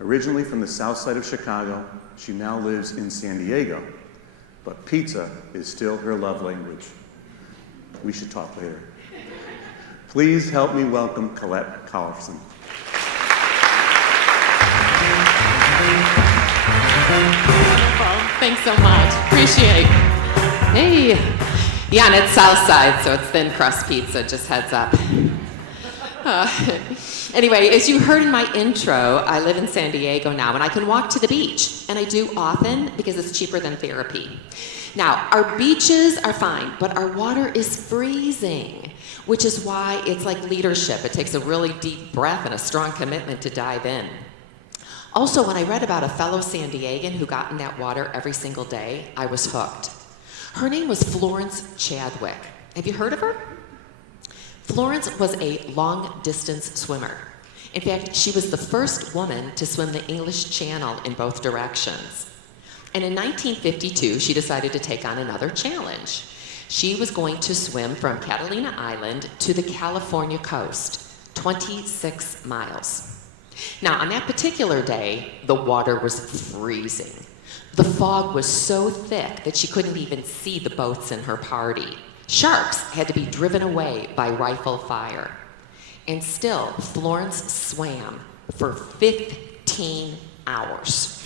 Originally from the south side of Chicago, she now lives in San Diego, but pizza is still her love language. We should talk later. Please help me welcome Colette Carlson. Thanks so much. Appreciate it. Hey. Yeah, and it's South Side, so it's thin crust pizza, just heads up. Anyway, as you heard in my intro, I live in San Diego now, and I can walk to the beach, and I do often because it's cheaper than therapy. Now, our beaches are fine, but our water is freezing, which is why it's like leadership. It takes a really deep breath and a strong commitment to dive in. Also, when I read about a fellow San Diegan who got in that water every single day, I was hooked. Her name was Florence Chadwick. Have you heard of her? Florence was a long-distance swimmer. In fact, she was the first woman to swim the English Channel in both directions. And in 1952, she decided to take on another challenge. She was going to swim from Catalina Island to the California coast, 26 miles. Now, on that particular day, the water was freezing. The fog was so thick that she couldn't even see the boats in her party. Sharks had to be driven away by rifle fire. And still, Florence swam for 15 hours.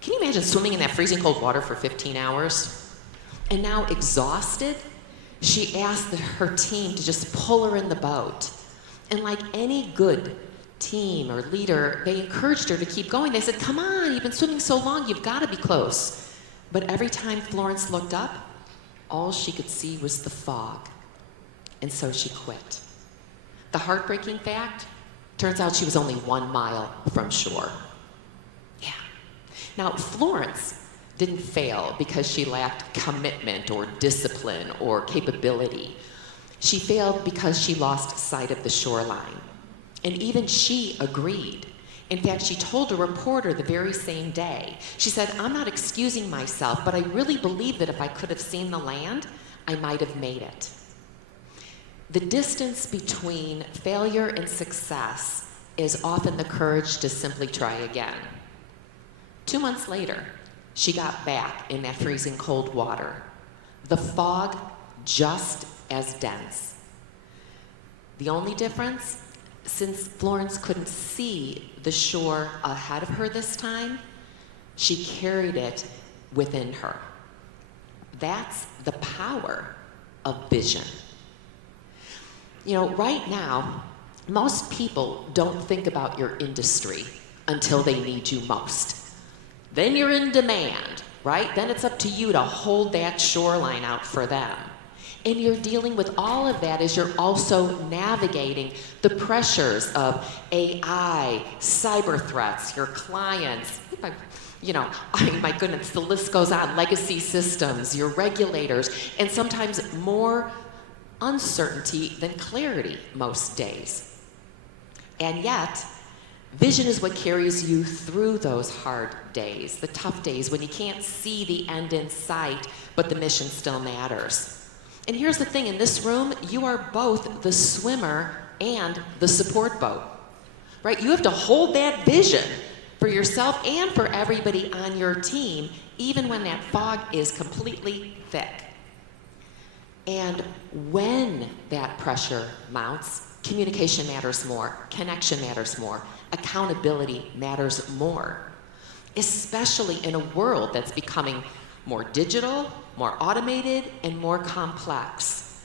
Can you imagine swimming in that freezing cold water for 15 hours? And now, exhausted, she asked her team to just pull her in the boat. And like any good team or leader, they encouraged her to keep going. They said, come on, you've been swimming so long, you've got to be close. But every time Florence looked up, all she could see was the fog. And so she quit. The heartbreaking fact, turns out she was only 1 mile from shore. Yeah. Now, Florence didn't fail because she lacked commitment or discipline or capability. She failed because she lost sight of the shoreline. And even she agreed. In fact, she told a reporter the very same day. She said, I'm not excusing myself, but I really believe that if I could have seen the land, I might have made it. The distance between failure and success is often the courage to simply try again. 2 months later, she got back in that freezing cold water. The fog just as dense. The only difference? Since Florence couldn't see the shore ahead of her this time, she carried it within her. That's the power of vision. You know, right now, most people don't think about your industry until they need you most. Then you're in demand, right? Then it's up to you to hold that shoreline out for them. And you're dealing with all of that as you're also navigating the pressures of AI, cyber threats, your clients, my goodness, the list goes on, legacy systems, your regulators, and sometimes more uncertainty than clarity most days. And yet, vision is what carries you through those hard days, the tough days when you can't see the end in sight, but the mission still matters. And here's the thing, in this room, you are both the swimmer and the support boat, right? You have to hold that vision for yourself and for everybody on your team, even when that fog is completely thick. And when that pressure mounts, communication matters more, connection matters more, accountability matters more, especially in a world that's becoming more digital, more automated, and more complex.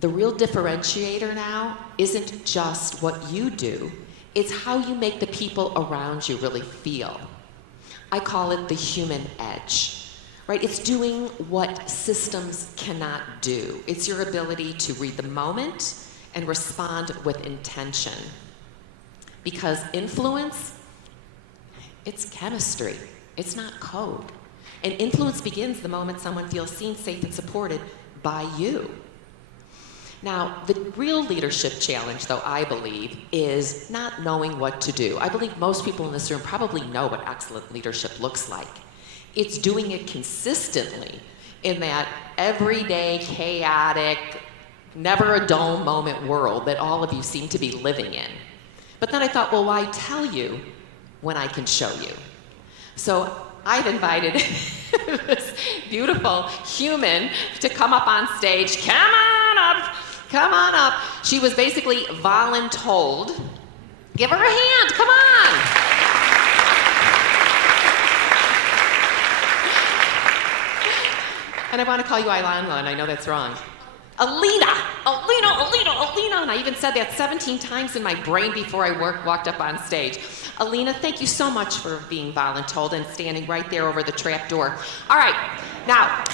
The real differentiator now isn't just what you do, it's how you make the people around you really feel. I call it the human edge, right? It's doing what systems cannot do. It's your ability to read the moment and respond with intention. Because influence, it's chemistry, it's not code. And influence begins the moment someone feels seen, safe, and supported by you. Now, the real leadership challenge, though, I believe, is not knowing what to do. I believe most people in this room probably know what excellent leadership looks like. It's doing it consistently in that everyday, chaotic, never a dull moment world that all of you seem to be living in. But then I thought, well, why tell you when I can show you. So I've invited this beautiful human to come up on stage. Come on up, come on up. She was basically voluntold. Give her a hand, come on. And I want to call you Ilana, and I know that's wrong. Alina, and I even said that 17 times in my brain before I walked up on stage. Alina, thank you so much for being voluntold and standing right there over the trap door. All right, now,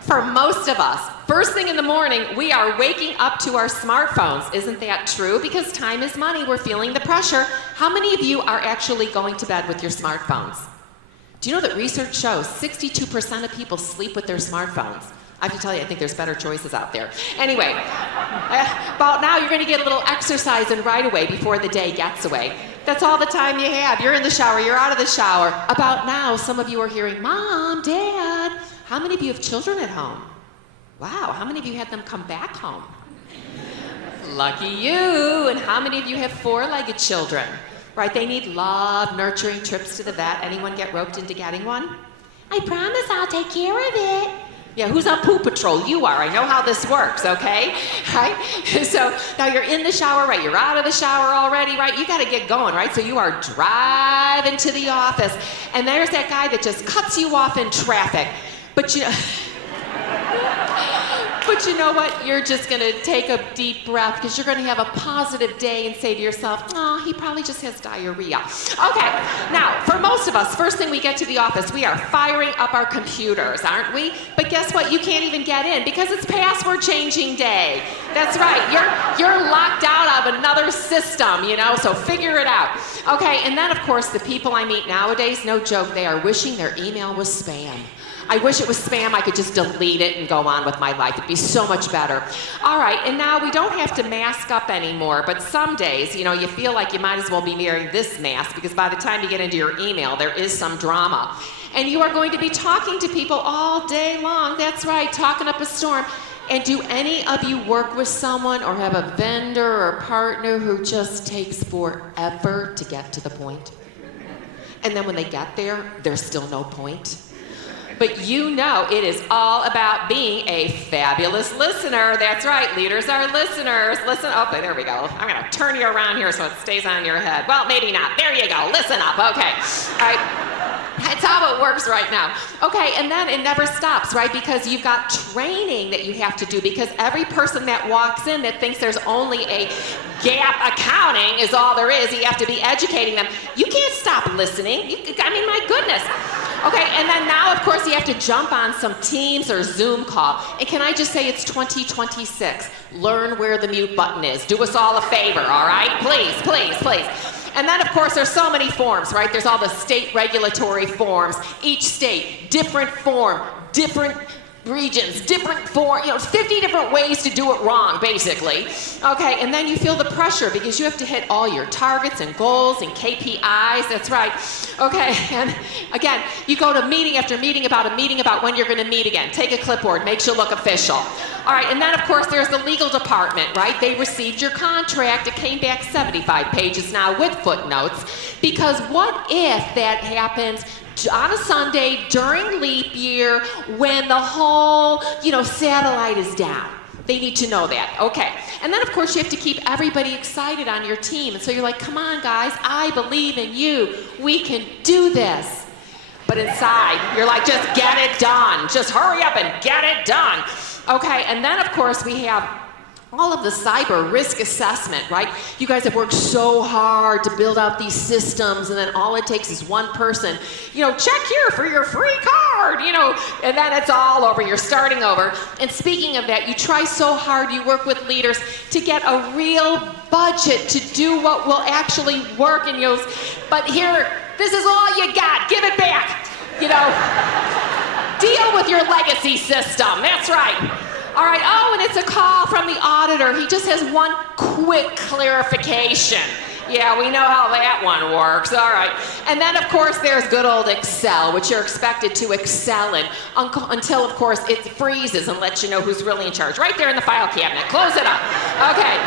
for most of us, first thing in the morning, we are waking up to our smartphones. Isn't that true? Because time is money, we're feeling the pressure. How many of you are actually going to bed with your smartphones? Do you know that research shows 62% of people sleep with their smartphones? I have to tell you, I think there's better choices out there. Anyway, about now you're going to get a little exercise and right away before the day gets away. That's all the time you have. You're in the shower, you're out of the shower. About now, some of you are hearing, Mom, Dad. How many of you have children at home? Wow, how many of you had them come back home? Lucky you. And how many of you have four-legged children? Right, they need love, nurturing, trips to the vet. Anyone get roped into getting one? I promise I'll take care of it. Yeah, who's on poop patrol? You are. I know how this works, okay? Right? So now you're in the shower, right? You're out of the shower already, right? You got to get going, right? So you are driving to the office, and there's that guy that just cuts you off in traffic. But you know, but you know what? You're just going to take a deep breath because you're going to have a positive day and say to yourself, oh, he probably just has diarrhea. Okay, now, for most of us, first thing we get to the office, we are firing up our computers, aren't we? But guess what? You can't even get in because it's password changing day. That's right. You're locked out of another system, you know, so figure it out. Okay, and then, of course, the people I meet nowadays, no joke, they are wishing their email was spam. I wish it was spam, I could just delete it and go on with my life. It'd be so much better. All right, and now we don't have to mask up anymore, but some days, you know, you feel like you might as well be wearing this mask because by the time you get into your email, there is some drama. And you are going to be talking to people all day long. That's right, talking up a storm. And do any of you work with someone or have a vendor or a partner who just takes forever to get to the point? And then when they get there, there's still no point? But you know it is all about being a fabulous listener. That's right, leaders are listeners. Listen, oh, there we go. I'm gonna turn you around here so it stays on your head. Well, maybe not. There you go, listen up, okay. All right, that's how it works right now. Okay, and then it never stops, right? Because you've got training that you have to do because every person that walks in that thinks there's only a gap accounting is all there is, you have to be educating them. You can't stop listening. I mean, my goodness. Okay, and then now, of course, you have to jump on some Teams or Zoom call. And can I just say it's 2026. Learn where the mute button is. Do us all a favor, all right? Please, please, please. And then, of course, there's so many forms, right? There's all the state regulatory forms. Each state, different form, different regions, different form, 50 different ways to do it wrong, basically. Okay, and then you feel the pressure because you have to hit all your targets and goals and KPIs, that's right. Okay, and again, you go to meeting after meeting about when you're gonna meet again. Take a clipboard, makes you look official. All right, and then of course there's the legal department, right? They received your contract, it came back 75 pages now with footnotes, because what if that happens on a Sunday during leap year when the whole, satellite is down? They need to know that. Okay. And then, of course, you have to keep everybody excited on your team. And so you're like, come on, guys, I believe in you. We can do this. But inside, you're like, just get it done. Just hurry up and get it done. Okay. And then, of course, we have all of the cyber risk assessment, right? You guys have worked so hard to build out these systems, and then all it takes is one person, check here for your free card, and then it's all over. You're starting over. And speaking of that, you try so hard, you work with leaders to get a real budget to do what will actually work, but here, this is all you got. Give it back. Deal with your legacy system. That's right. All right, and it's a call from the auditor. He just has one quick clarification. Yeah, we know how that one works. All right. And then, of course, there's good old Excel, which you're expected to excel in until, of course, it freezes and lets you know who's really in charge. Right there in the file cabinet. Close it up. Okay.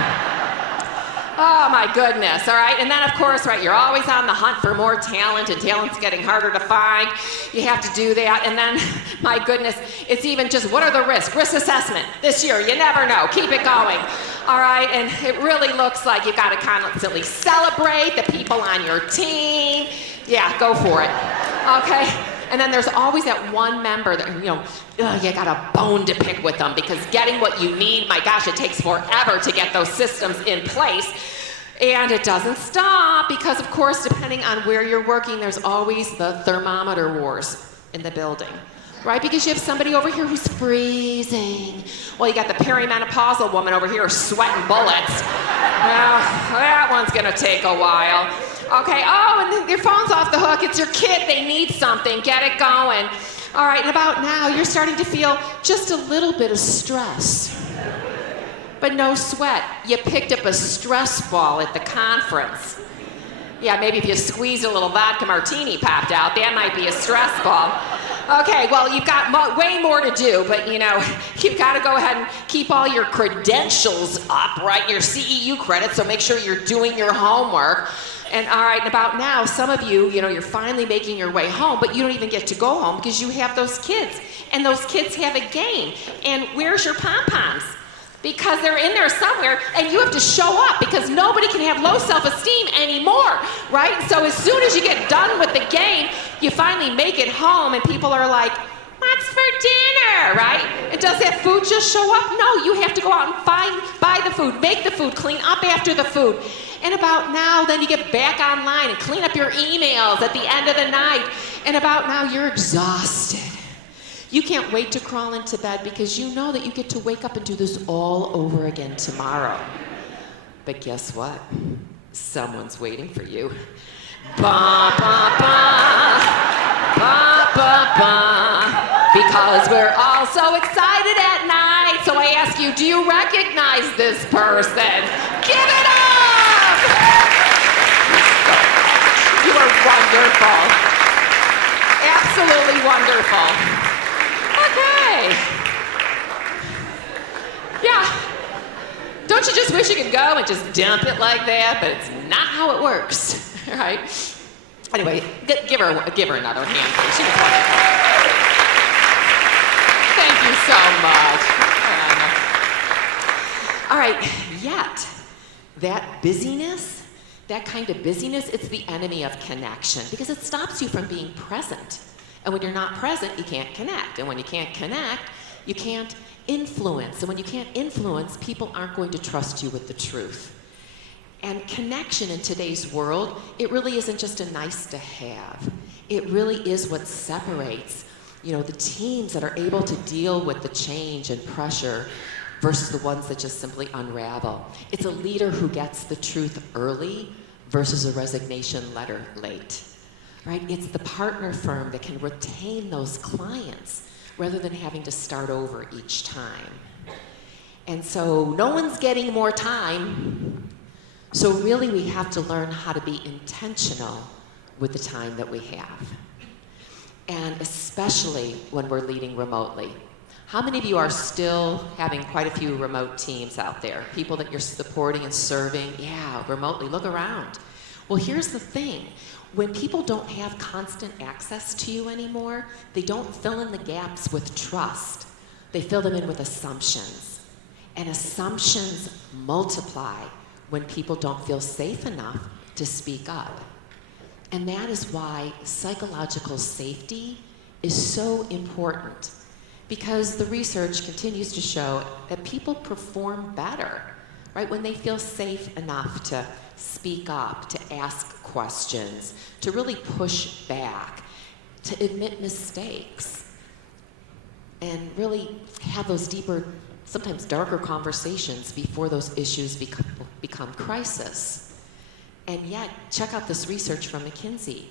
Oh my goodness, all right? And then of course, right, you're always on the hunt for more talent, and talent's getting harder to find. You have to do that. And then, my goodness, it's even just, what are the risks? Risk assessment this year, you never know. Keep it going. All right, and it really looks like you've got to constantly celebrate the people on your team. Yeah, go for it. Okay? And then there's always that one member that, you got a bone to pick with them, because getting what you need, my gosh, it takes forever to get those systems in place. And it doesn't stop, because of course, depending on where you're working, there's always the thermometer wars in the building, right? Because you have somebody over here who's freezing. Well, you got the perimenopausal woman over here sweating bullets. Well, that one's gonna take a while. Okay, oh, and then your phone's off the hook. It's your kid, they need something, get it going. All right, and about now, you're starting to feel just a little bit of stress. But no sweat. You picked up a stress ball at the conference. Yeah, maybe if you squeezed a little vodka martini popped out, that might be a stress ball. Okay, well, you've got way more to do, but you've got to go ahead and keep all your credentials up, right? Your CEU credits, so make sure you're doing your homework. And all right, and about now, some of you, you're finally making your way home, but you don't even get to go home because you have those kids. And those kids have a game. And where's your pom-poms? Because they're in there somewhere, and you have to show up, because nobody can have low self-esteem anymore, right? So as soon as you get done with the game, you finally make it home, and people are like, what's for dinner, right? And does that food just show up? No, you have to go out and buy the food, make the food, clean up after the food. And about now, then you get back online and clean up your emails at the end of the night. And about now, you're exhausted. You can't wait to crawl into bed, because you know that you get to wake up and do this all over again tomorrow. But guess what? Someone's waiting for you. Ba, ba, ba. Ba, ba, ba. Because we're all so excited at night. So I ask you, do you recognize this person? Give it up! You are wonderful. Absolutely wonderful. Okay. Yeah. Don't you just wish you could go and just dump it like that? But it's not how it works, right? Anyway, give her another hand, please. She was wonderful. Thank you so much. All right, yet that busyness, that kind of busyness, it's the enemy of connection, because it stops you from being present. And when you're not present, you can't connect. And when you can't connect, you can't influence. And when you can't influence, people aren't going to trust you with the truth. And connection in today's world, it really isn't just a nice to have. It really is what separates, the teams that are able to deal with the change and pressure versus the ones that just simply unravel. It's a leader who gets the truth early versus a resignation letter late. Right? It's the partner firm that can retain those clients rather than having to start over each time. And so no one's getting more time. So really we have to learn how to be intentional with the time that we have. And especially when we're leading remotely. How many of you are still having quite a few remote teams out there? People that you're supporting and serving? Yeah, remotely. Look around. Well, here's the thing. When people don't have constant access to you anymore, they don't fill in the gaps with trust. They fill them in with assumptions. And assumptions multiply when people don't feel safe enough to speak up. And that is why psychological safety is so important, because the research continues to show that people perform better, right, when they feel safe enough to speak up, to ask questions, to really push back, to admit mistakes, and really have those deeper, sometimes darker conversations before those issues become crisis. And yet, check out this research from McKinsey.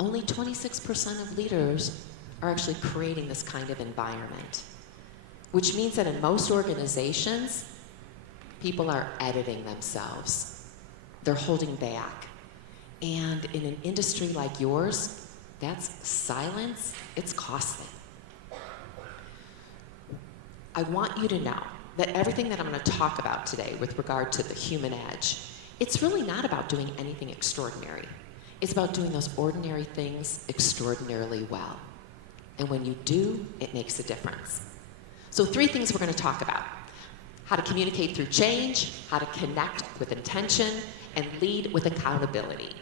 Only 26% of leaders are actually creating this kind of environment, which means that in most organizations, people are editing themselves. They're holding back. And in an industry like yours, that's silence, it's costly. I want you to know that everything that I'm going to talk about today with regard to the human edge it's really not about doing anything extraordinary. It's about doing those ordinary things extraordinarily well. And when you do, it makes a difference. So 3 things we're going to talk about: how to communicate through change, how to connect with intention, and lead with accountability.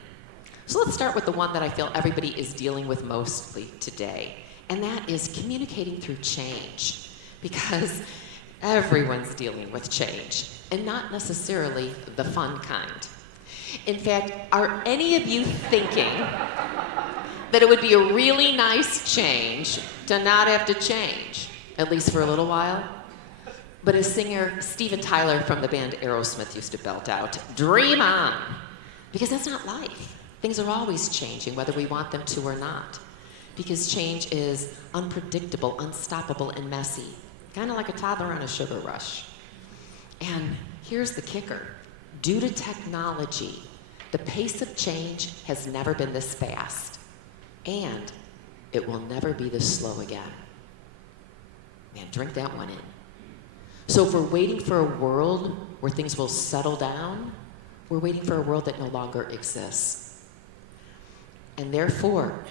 So let's start with the one that I feel everybody is dealing with mostly today, and that is communicating through change, because everyone's dealing with change, and not necessarily the fun kind. In fact, are any of you thinking that it would be a really nice change to not have to change, at least for a little while? But as singer Steven Tyler from the band Aerosmith used to belt out, dream on, because that's not life. Things are always changing, whether we want them to or not, because change is unpredictable, unstoppable, and messy, kind of like a toddler on a sugar rush. And here's the kicker. Due to technology, the pace of change has never been this fast, and it will never be this slow again. Man, drink that one in. So if we're waiting for a world where things will settle down, we're waiting for a world that no longer exists. And therefore,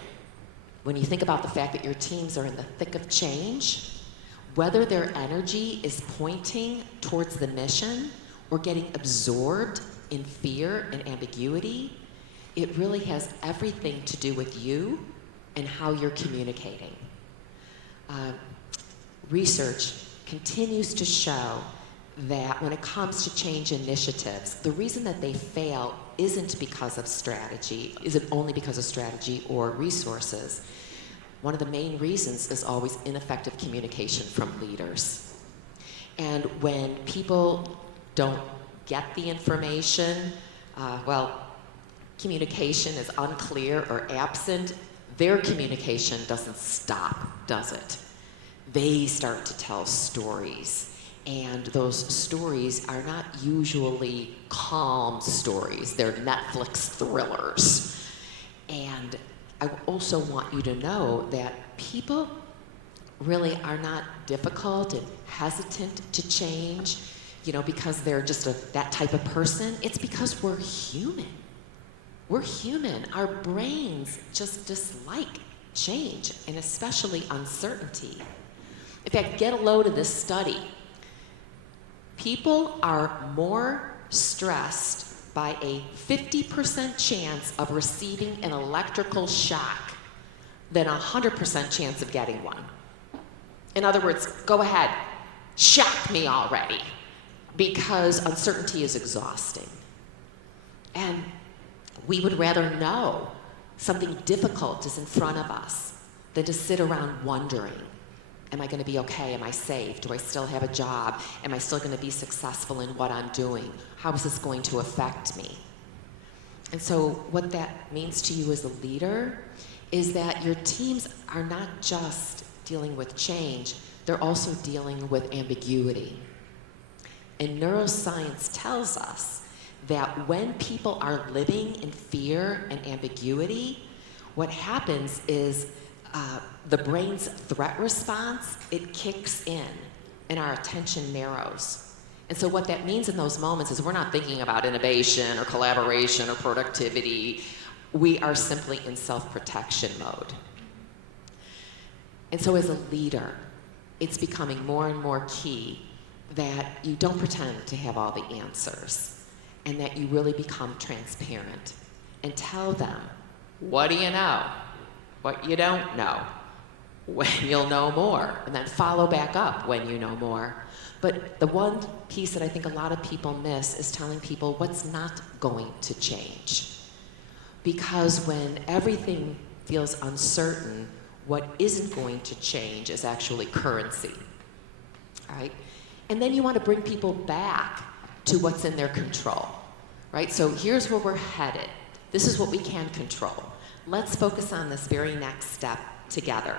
when you think about the fact that your teams are in the thick of change, whether their energy is pointing towards the mission or getting absorbed in fear and ambiguity, it really has everything to do with you and how you're communicating. Research continues to show that when it comes to change initiatives, the reason that they fail isn't only because of strategy or resources. One of the main reasons is always ineffective communication from leaders. And when people don't get the information, communication is unclear or absent, their communication doesn't stop, does it? They start to tell stories. And those stories are not usually calm stories. They're Netflix thrillers. And I also want you to know that people really are not difficult and hesitant to change, because they're just that type of person. It's because we're human. We're human. Our brains just dislike change, and especially uncertainty. In fact, get a load of this study. People are more stressed by a 50% chance of receiving an electrical shock than a 100% chance of getting one. In other words, go ahead, shock me already, because uncertainty is exhausting. And we would rather know something difficult is in front of us than to sit around wondering, am I going to be okay? Am I safe? Do I still have a job? Am I still going to be successful in what I'm doing? How is this going to affect me? And so what that means to you as a leader is that your teams are not just dealing with change, they're also dealing with ambiguity. And neuroscience tells us that when people are living in fear and ambiguity, what happens is the brain's threat response, it kicks in and our attention narrows. And so what that means in those moments is we're not thinking about innovation or collaboration or productivity. We are simply in self-protection mode. And so as a leader, it's becoming more and more key that you don't pretend to have all the answers and that you really become transparent and tell them, what do you know? What you don't know, when you'll know more, and then follow back up when you know more. But the one piece that I think a lot of people miss is telling people what's not going to change. Because when everything feels uncertain, what isn't going to change is actually currency, right? And then you want to bring people back to what's in their control, right? So here's where we're headed. This is what we can control. Let's focus on this very next step together.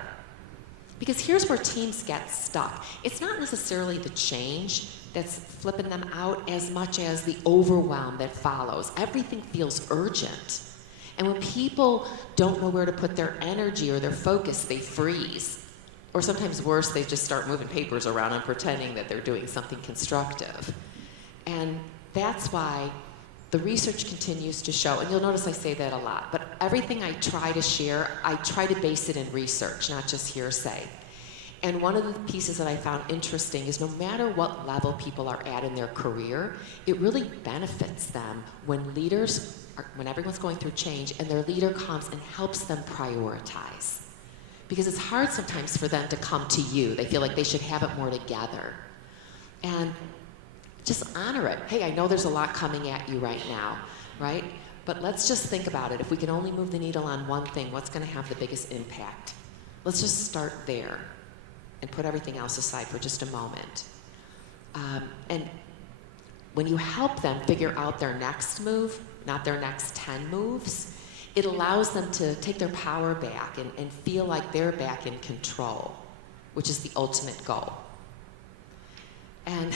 Because here's where teams get stuck. It's not necessarily the change that's flipping them out as much as the overwhelm that follows. Everything feels urgent. And when people don't know where to put their energy or their focus, they freeze. Or sometimes worse, they just start moving papers around and pretending that they're doing something constructive. And that's why the research continues to show, and you'll notice I say that a lot, but everything I try to share, I try to base it in research, not just hearsay. And one of the pieces that I found interesting is no matter what level people are at in their career, it really benefits them when when everyone's going through change and their leader comes and helps them prioritize. Because it's hard sometimes for them to come to you. They feel like they should have it more together. And just honor it. Hey, I know there's a lot coming at you right now, right? But let's just think about it. If we can only move the needle on one thing, what's going to have the biggest impact? Let's just start there and put everything else aside for just a moment. And when you help them figure out their next move, not their next 10 moves, it allows them to take their power back and feel like they're back in control, which is the ultimate goal. And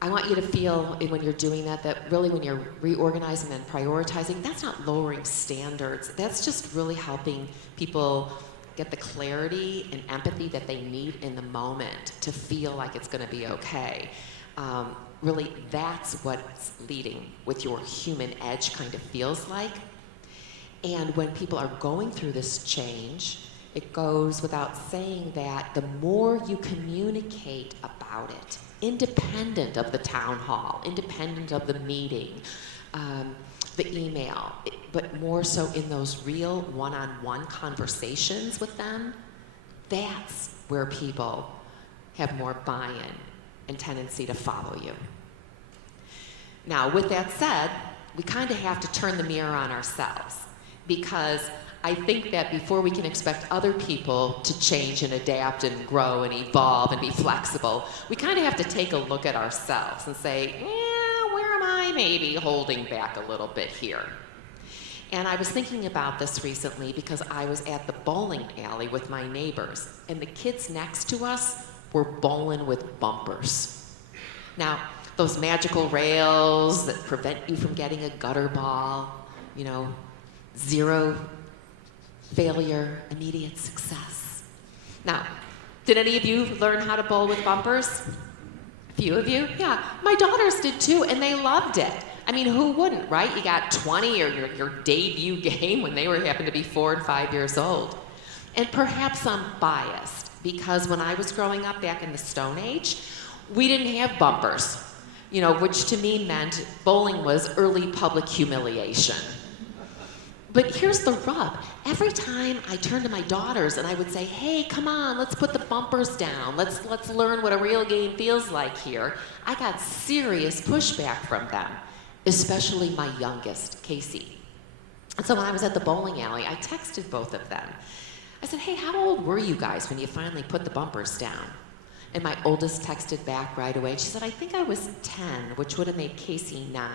I want you to feel when you're doing that really when you're reorganizing and prioritizing, that's not lowering standards. That's just really helping people get the clarity and empathy that they need in the moment to feel like it's going to be okay. Really, that's what's leading with your human edge kind of feels like. And when people are going through this change, it goes without saying that the more you communicate about it, independent of the town hall, independent of the meeting, the email, but more so in those real one-on-one conversations with them, that's where people have more buy-in and tendency to follow you. Now, with that said, we kind of have to turn the mirror on ourselves, because I think that before we can expect other people to change and adapt and grow and evolve and be flexible, we kind of have to take a look at ourselves and say, where am I maybe holding back a little bit here? And I was thinking about this recently because I was at the bowling alley with my neighbors, and the kids next to us were bowling with bumpers. Now, those magical rails that prevent you from getting a gutter ball, you know, zero failure, immediate success. Now, did any of you learn how to bowl with bumpers? A few of you? Yeah, my daughters did too, and they loved it. I mean, who wouldn't, right? You got 20 or your debut game when they happened to be 4 and 5 years old. And perhaps I'm biased, because when I was growing up back in the Stone Age, we didn't have bumpers, you know, which to me meant bowling was early public humiliation. But here's the rub. Every time I turned to my daughters and I would say, hey, come on, let's put the bumpers down. Let's learn what a real game feels like here. I got serious pushback from them, especially my youngest, Casey. And so when I was at the bowling alley, I texted both of them. I said, hey, how old were you guys when you finally put the bumpers down? And my oldest texted back right away. She said, I think I was 10, which would have made Casey 9.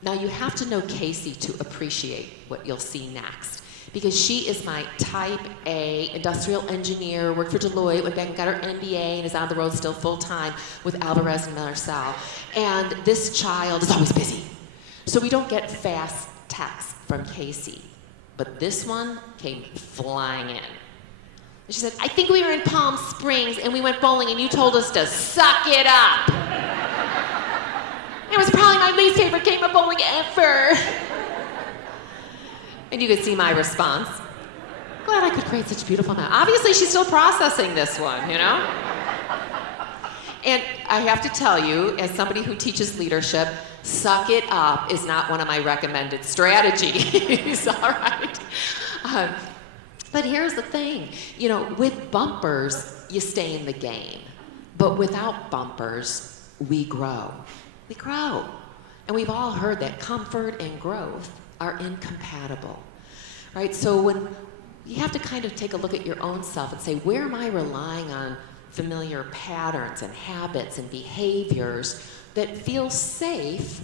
Now, you have to know Casey to appreciate what you'll see next, because she is my type A industrial engineer, worked for Deloitte, went back and got her MBA, and is on the road still full-time with Alvarez and Marcel. And this child is always busy. So we don't get fast texts from Casey. But this one came flying in. And she said, I think we were in Palm Springs, and we went bowling, and you told us to suck it up. It was probably my least favorite game of bowling ever. And you could see my response. Glad I could create such beautiful memories. Obviously, she's still processing this one, you know? And I have to tell you, as somebody who teaches leadership, suck it up is not one of my recommended strategies, all right? But here's the thing. You know, with bumpers, you stay in the game. But without bumpers, we grow. We grow. And we've all heard that comfort and growth are incompatible, right? So when you have to kind of take a look at your own self and say, where am I relying on familiar patterns and habits and behaviors that feel safe,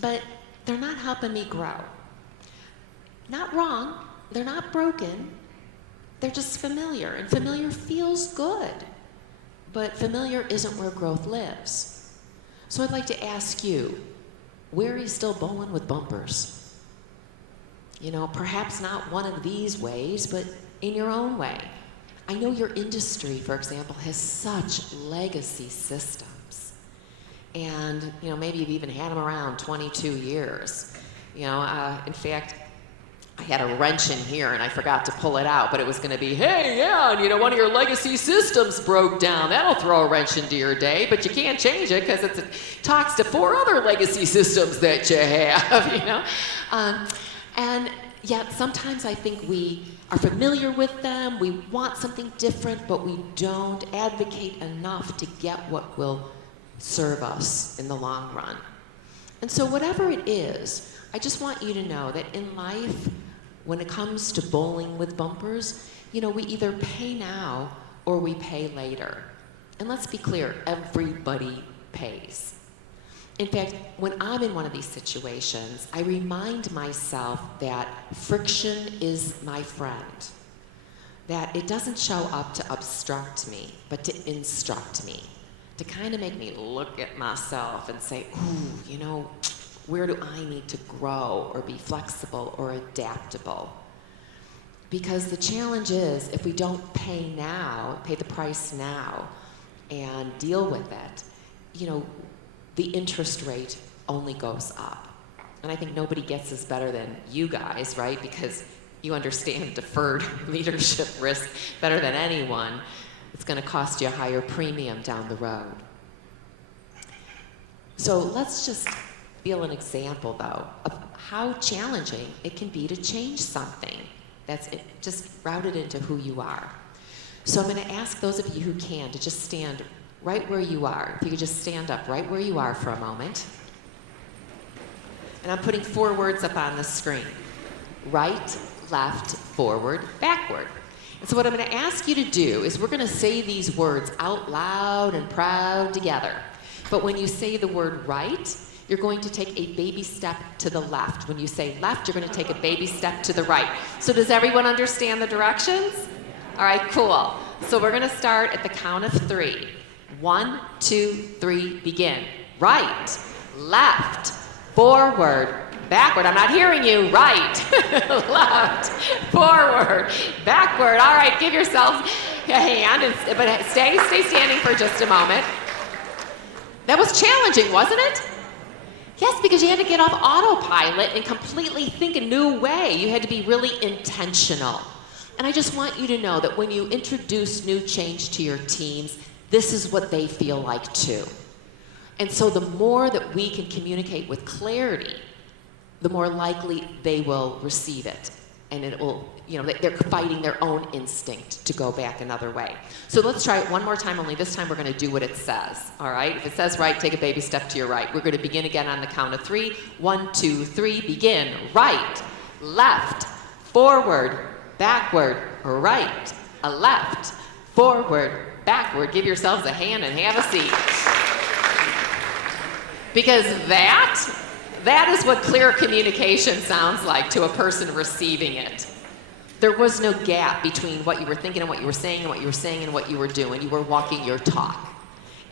but they're not helping me grow? Not wrong, they're not broken, they're just familiar, and familiar feels good, but familiar isn't where growth lives. So I'd like to ask you, where are you still bowling with bumpers? You know, perhaps not one of these ways, but in your own way. I know your industry, for example, has such legacy systems. and maybe you've even had them around 22 years. In fact, I had a wrench in here and I forgot to pull it out, but it was going to be, hey, yeah, and one of your legacy systems broke down. That'll throw a wrench into your day, but you can't change it because it talks to 4 other legacy systems that you have, and yet sometimes I think we are familiar with them, we want something different, but we don't advocate enough to get what will serve us in the long run. And so whatever it is, I just want you to know that in life, when it comes to bowling with bumpers, we either pay now or we pay later. And let's be clear, everybody pays. In fact, when I'm in one of these situations, I remind myself that friction is my friend. That it doesn't show up to obstruct me, but to instruct me. To kind of make me look at myself and say, ooh, where do I need to grow or be flexible or adaptable? Because the challenge is, if we don't pay the price now and deal with it, the interest rate only goes up. And I think nobody gets this better than you guys, right? Because you understand deferred leadership risk better than anyone. It's going to cost you a higher premium down the road. So let's just feel an example, though, of how challenging it can be to change something that's just routed into who you are. So I'm going to ask those of you who can to just stand right where you are. If you could just stand up right where you are for a moment. And I'm putting 4 words up on the screen. Right, left, forward, backward. And so what I'm going to ask you to do is we're going to say these words out loud and proud together. But when you say the word right, you're going to take a baby step to the left. When you say left, you're going to take a baby step to the right. So does everyone understand the directions? All right, cool. So we're going to start at the count of 3. 1, 2, 3, begin. Right, left, forward, backward. I'm not hearing you. Right, left, forward, backward. All right, give yourselves a hand, but stay standing for just a moment. That was challenging, wasn't it? Yes, because you had to get off autopilot and completely think a new way. You had to be really intentional. And I just want you to know that when you introduce new change to your teams, this is what they feel like too. And so the more that we can communicate with clarity, the more likely they will receive it. And it will, they're fighting their own instinct to go back another way. So let's try it one more time, only this time we're going to do what it says. All right? If it says right, take a baby step to your right. We're going to begin again on the count of 3. 1, 2, 3, begin. Right, left, forward, backward, right, a left, forward, backward. Give yourselves a hand and have a seat. Because that is what clear communication sounds like to a person receiving it. There was no gap between what you were thinking and what you were saying and what you were saying and what you were doing. You were walking your talk.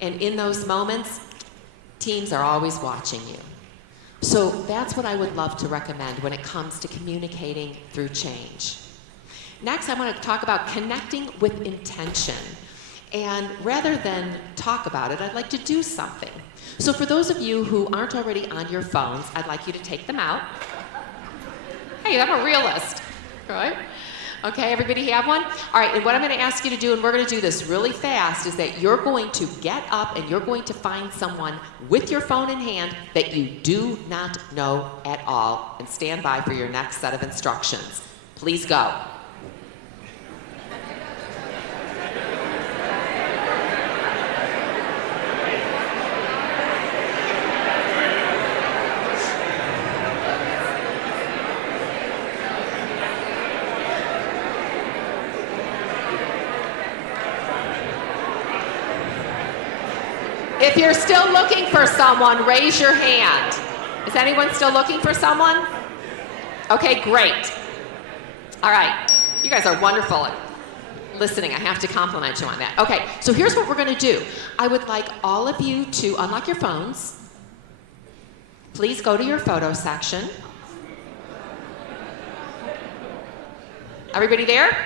And in those moments, teams are always watching you. So that's what I would love to recommend when it comes to communicating through change. Next, I want to talk about connecting with intention. And rather than talk about it, I'd like to do something. So for those of you who aren't already on your phones, I'd like you to take them out. Hey, I'm a realist, right? Okay, everybody have one? All right, and what I'm going to ask you to do, and we're going to do this really fast, is that you're going to get up and you're going to find someone with your phone in hand that you do not know at all, and stand by for your next set of instructions. Please go. If you're still looking for someone, raise your hand. Is anyone still looking for someone? Okay, great. All right, you guys are wonderful at listening. I have to compliment you on that. Okay, so here's what we're going to do. I would like all of you to unlock your phones. Please go to your photo section. Everybody there?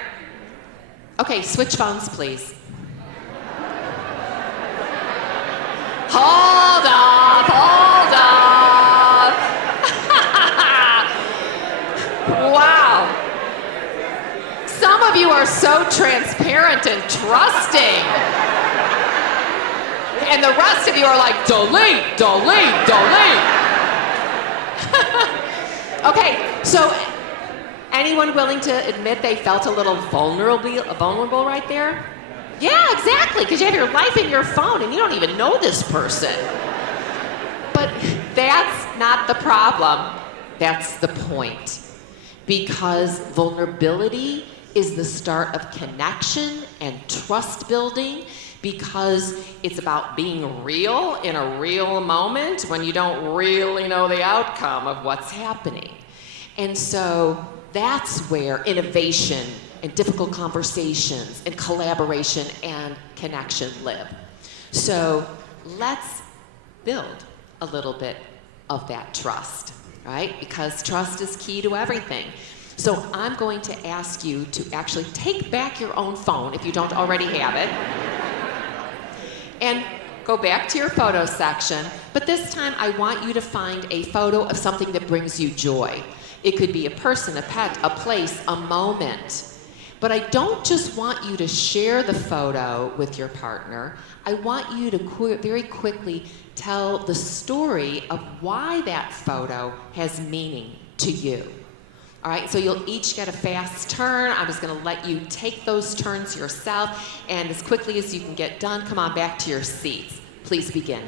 Okay, switch phones, please. Hold on. Some of you are so transparent and trusting. And the rest of you are like, delete, delete, delete. Okay, so anyone willing to admit they felt a little vulnerable right there? Yeah, exactly, because you have your life in your phone and you don't even know this person. But that's not the problem. That's the point. Because vulnerability is the start of connection and trust building, because it's about being real in a real moment when you don't really know the outcome of what's happening. And so that's where innovation and difficult conversations and collaboration and connection live. So let's build a little bit of that trust, right? Because trust is key to everything. So I'm going to ask you to actually take back your own phone if you don't already have it, and go back to your photo section. But this time I want you to find a photo of something that brings you joy. It could be a person, a pet, a place, a moment. But I don't just want you to share the photo with your partner. I want you to very quickly tell the story of why that photo has meaning to you. All right, so you'll each get a fast turn. I'm just going to let you take those turns yourself, and as quickly as you can get done, come on back to your seats. Please begin.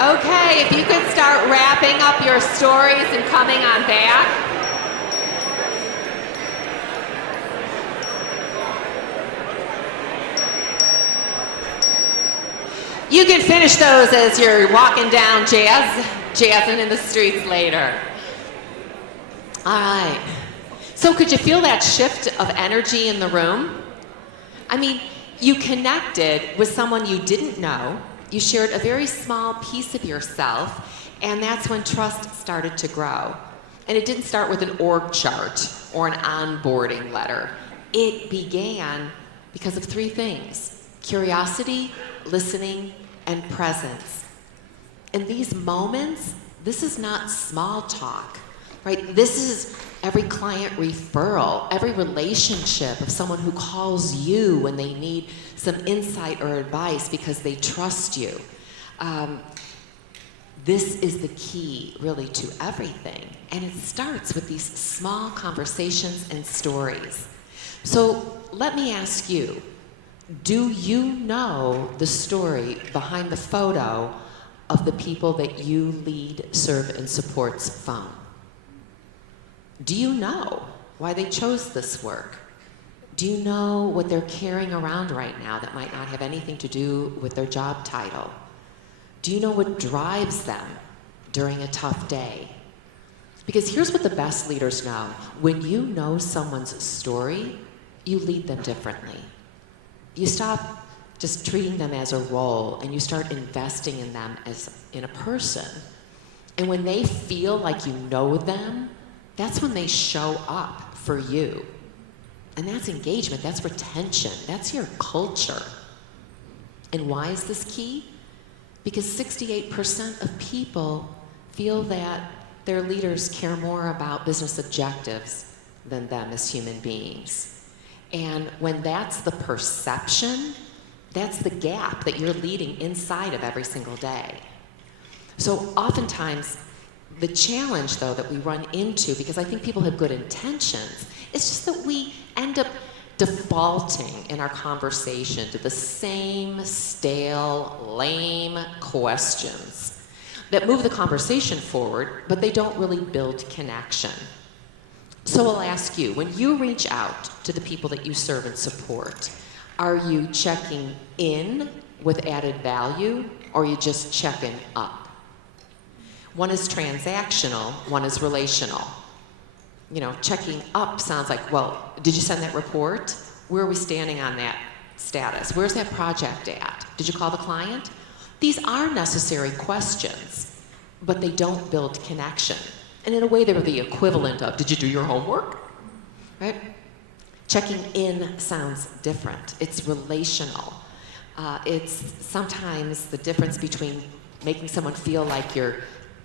Okay, if you could start wrapping up your stories and coming on back. You can finish those as you're walking down, jazzing in the streets later. All right. So could you feel that shift of energy in the room? I mean, you connected with someone you didn't know. You shared a very small piece of yourself, and that's when trust started to grow. And it didn't start with an org chart or an onboarding letter. It began because of three things: curiosity, listening, and presence. In these moments, this is not small talk, right? This is every client referral, every relationship of someone who calls you when they need some insight or advice because they trust you. This is the key, really, to everything. And it starts with these small conversations and stories. So let me ask you, do you know the story behind the photo of the people that you lead, serve, and support's phone? Do you know why they chose this work? Do you know what they're carrying around right now that might not have anything to do with their job title? Do you know what drives them during a tough day? Because here's what the best leaders know. When you know someone's story, you lead them differently. You stop just treating them as a role, and you start investing in them as in a person. And when they feel like you know them, that's when they show up for you. And that's engagement, that's retention, that's your culture. And why is this key? Because 68% of people feel that their leaders care more about business objectives than them as human beings. And when that's the perception, that's the gap that you're leading inside of every single day. So oftentimes, the challenge, though, that we run into, because I think people have good intentions, it's just that we end up defaulting in our conversation to the same stale, lame questions that move the conversation forward, but they don't really build connection. So I'll ask you, when you reach out to the people that you serve and support, are you checking in with added value, or are you just checking up? One is transactional, one is relational. You know, checking up sounds like, well, did you send that report? Where are we standing on that status? Where's that project at? Did you call the client? These are necessary questions, but they don't build connection. And in a way, they're the equivalent of, did you do your homework? Right? Checking in sounds different. It's relational. It's sometimes the difference between making someone feel like they're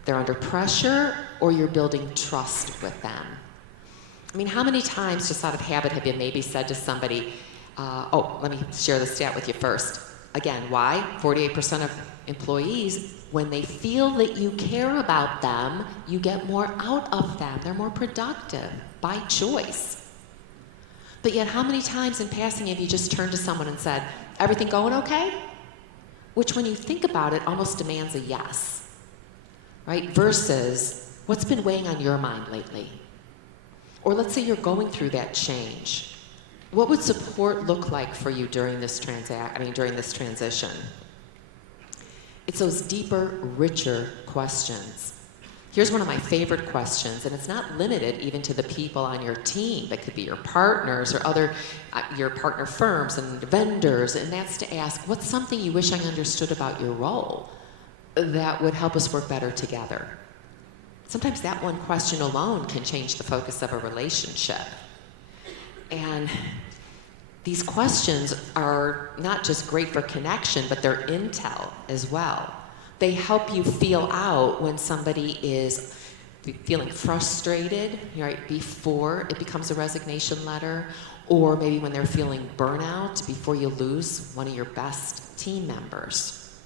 under pressure, or you're building trust with them. I mean, how many times, just out of habit, have you maybe said to somebody, let me share the stat with you first. Again, why? 48% of employees, when they feel that you care about them, you get more out of them. They're more productive by choice. But yet, how many times in passing have you just turned to someone and said, everything going okay? Which, when you think about it, almost demands a yes. Right? Versus, what's been weighing on your mind lately? Or let's say you're going through that change. What would support look like for you during this transition? It's those deeper, richer questions. Here's one of my favorite questions, and it's not limited even to the people on your team. That could be your partners or other, your partner firms and vendors, and that's to ask, what's something you wish I understood about your role that would help us work better together? Sometimes that one question alone can change the focus of a relationship. And these questions are not just great for connection, but they're intel as well. They help you feel out when somebody is feeling frustrated, right, before it becomes a resignation letter, or maybe when they're feeling burnout before you lose one of your best team members.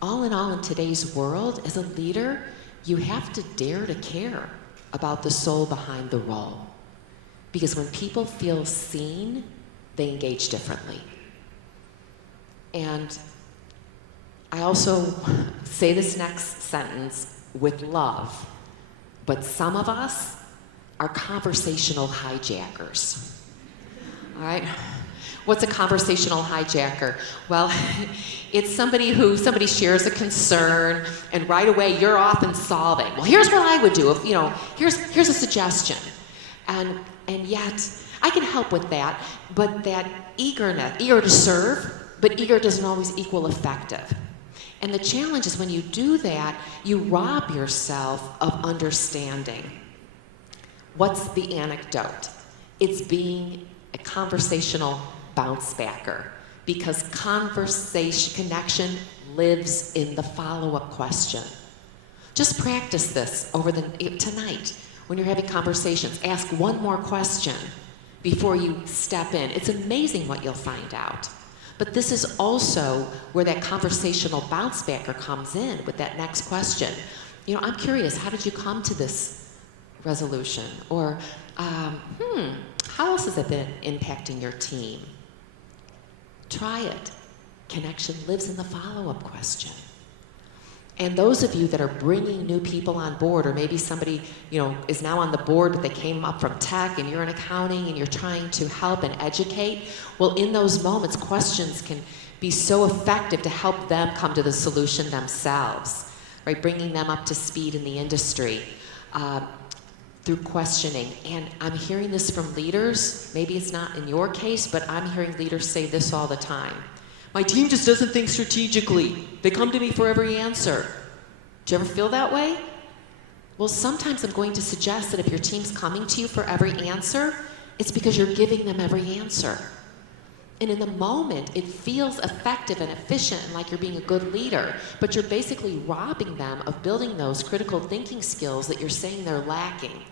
All in all, in today's world, as a leader, you have to dare to care about the soul behind the role. Because when people feel seen, they engage differently. And I also say this next sentence with love, but some of us are conversational hijackers. All right? What's a conversational hijacker? Well, it's somebody shares a concern, and right away you're off and solving. Well, here's what I would do if, here's a suggestion. And yet, I can help with that, but that eager to serve, but eager doesn't always equal effective. And the challenge is when you do that, you rob yourself of understanding. What's the anecdote? It's being a conversational bounce backer, because connection lives in the follow-up question. Just practice this tonight when you're having conversations. Ask one more question before you step in. It's amazing what you'll find out. But this is also where that conversational bounce backer comes in with that next question. I'm curious, how did you come to this resolution? Or, how else has it been impacting your team? Try it. Connection lives in the follow-up question. And those of you that are bringing new people on board, or maybe somebody, is now on the board, but they came up from tech and you're in accounting and you're trying to help and educate, well, in those moments, questions can be so effective to help them come to the solution themselves, right? Bringing them up to speed in the industry through questioning. And I'm hearing this from leaders. Maybe it's not in your case, but I'm hearing leaders say this all the time. My team just doesn't think strategically. They come to me for every answer. Do you ever feel that way? Well, sometimes I'm going to suggest that if your team's coming to you for every answer, it's because you're giving them every answer. And in the moment, it feels effective and efficient and like you're being a good leader, but you're basically robbing them of building those critical thinking skills that you're saying they're lacking.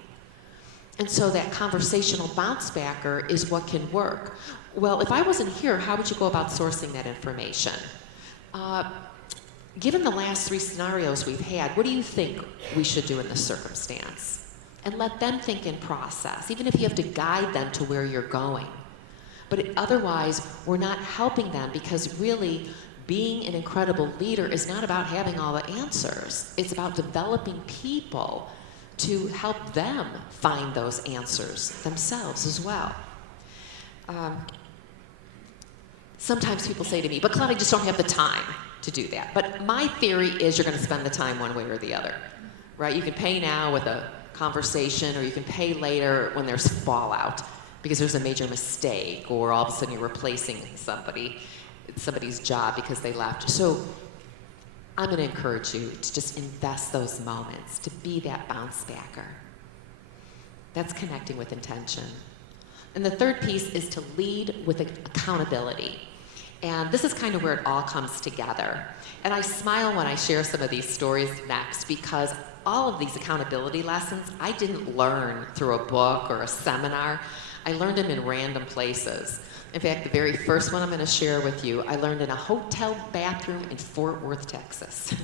And so that conversational bounce backer is what can work. Well, if I wasn't here, how would you go about sourcing that information? Given the last 3 scenarios we've had, what do you think we should do in this circumstance? And let them think and process, even if you have to guide them to where you're going. But otherwise, we're not helping them, because really being an incredible leader is not about having all the answers. It's about developing people to help them find those answers themselves as well. Sometimes people say to me, but Colette, I just don't have the time to do that. But my theory is you're going to spend the time one way or the other, right? You can pay now with a conversation, or you can pay later when there's fallout because there's a major mistake, or all of a sudden you're replacing somebody's job because they left. So I'm going to encourage you to just invest those moments, to be that bounce backer. That's connecting with intention. And the third piece is to lead with accountability. And this is kind of where it all comes together. And I smile when I share some of these stories next, because all of these accountability lessons I didn't learn through a book or a seminar. I learned them in random places. In fact, the very first one I'm going to share with you, I learned in a hotel bathroom in Fort Worth, Texas.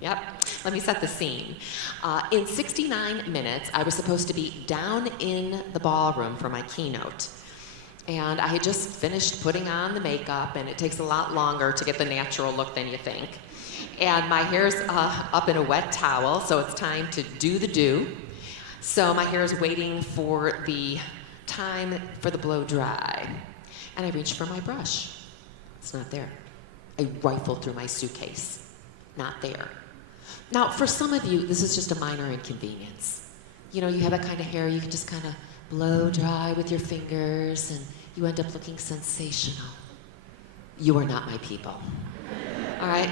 Yep, let me set the scene. In 69 minutes, I was supposed to be down in the ballroom for my keynote. And I had just finished putting on the makeup, and it takes a lot longer to get the natural look than you think. And my hair's up in a wet towel, so it's time to do the do. So my hair is waiting for the time for the blow dry. And I reached for my brush. It's not there. I rifled through my suitcase. Not there. Now, for some of you, this is just a minor inconvenience. You have that kind of hair you can just kind of blow dry with your fingers, and you end up looking sensational. You are not my people. All right?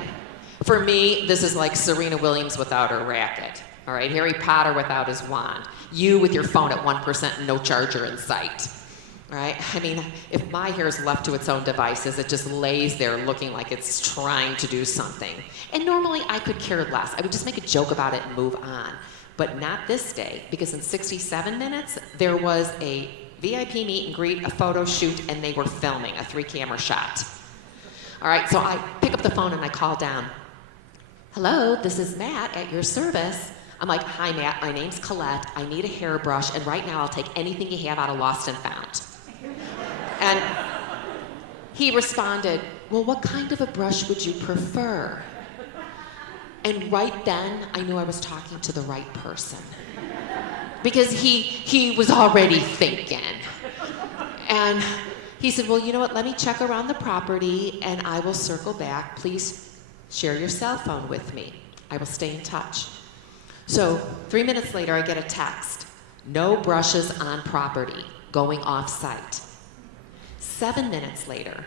For me, this is like Serena Williams without her racket. All right? Harry Potter without his wand. You with your phone at 1% and no charger in sight. Right? I mean, if my hair is left to its own devices, it just lays there looking like it's trying to do something. And normally I could care less. I would just make a joke about it and move on. But not this day, because in 67 minutes, there was a VIP meet and greet, a photo shoot, and they were filming a 3-camera shot. All right, so I pick up the phone and I call down. Hello, this is Matt at your service. I'm like, hi Matt, my name's Colette. I need a hairbrush, and right now I'll take anything you have out of Lost and Found. And he responded, well, what kind of a brush would you prefer? And right then, I knew I was talking to the right person. Because he was already thinking. And he said, well, you know what, let me check around the property and I will circle back. Please share your cell phone with me. I will stay in touch. So 3 minutes later, I get a text. No brushes on property, going off site. 7 minutes later,